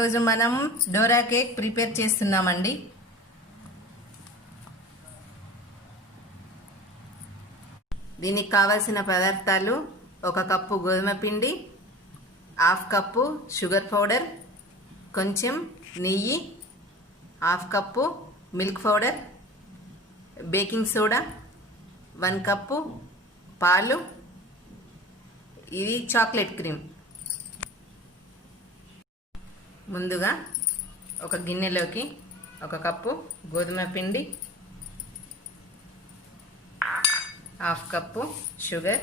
ఈరోజు మనం Dora cake prepare చేస్తున్నామండి. దీనికి కావాల్సిన పదార్థాలు: 1 కప్పు గోధుమ పిండి, 1/2 కప్పు షుగర్ పౌడర్, కొంచెం నెయ్యి, 1/2 cup milk powder, baking soda, 1 cup పాలు, ఇది చాక్లెట్ క్రీమ్. ముందుగా ఒక గిన్నెలోకి 1 కప్పు గోధుమ పిండి, 1/2 cup sugar,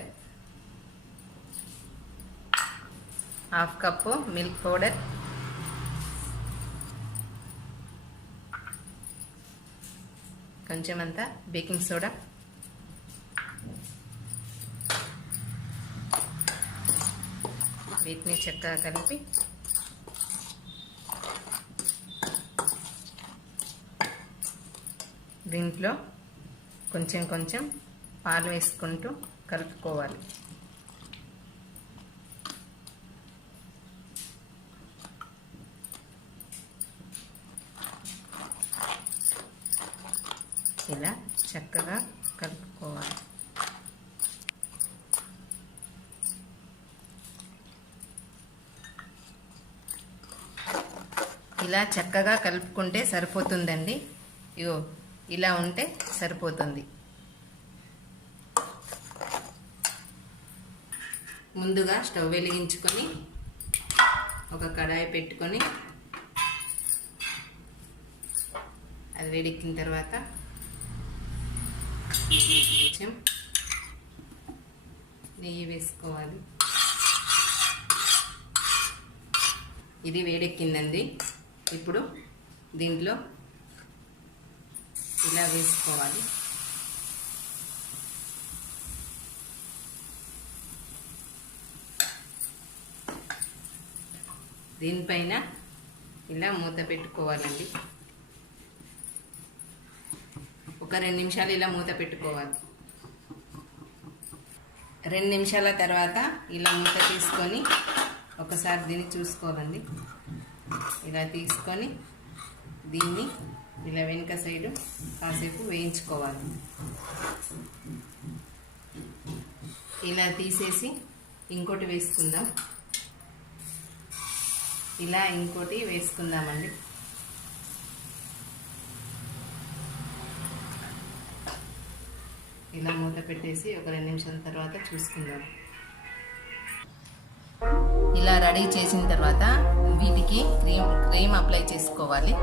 1/2 cup milk powder, కొంచెం అంతా బేకింగ్ సోడా, వీటిని చక్కగా కలిపి దీంట్లో కొంచెం కొంచెం పాలు వేసుకుంటూ కలుపుకోవాలి. ఇలా చక్కగా కలుపుకోవాలి. ఇలా చక్కగా కలుపుకుంటే సరిపోతుందండి. ఇగో ఇలా ఉంటే సరిపోతుంది. ముందుగా స్టవ్ వెలిగించుకొని ఒక కడాయి పెట్టుకొని అది వేడెక్కిన తర్వాత కొంచెం నెయ్యి వేసుకోవాలి. ఇది వేడెక్కిందండి. ఇప్పుడు దీంట్లో ఇలా వేసుకోవాలి. దీనిపైన ఇలా మూత పెట్టుకోవాలండి. ఒక 2 నిమిషాలు ఇలా మూత పెట్టుకోవాలి. 2 నిమిషాల తర్వాత ఇలా మూత తీసుకొని ఒకసారి దీన్ని చూసుకోవాలండి. ఇలా తీసుకొని దీన్ని ఇలా వెనుక సైడు కాసేపు వేయించుకోవాలి. ఇలా తీసేసి ఇంకోటి వేసుకుందాం. ఇలా ఇంకోటి వేసుకుందామండి. ఇలా మూత పెట్టేసి ఒక 2 నిమిషాల తర్వాత చూసుకుందాం. ఇలా రెడీ చేసిన తర్వాత వీటికి క్రీమ్ అప్లై చేసుకోవాలి.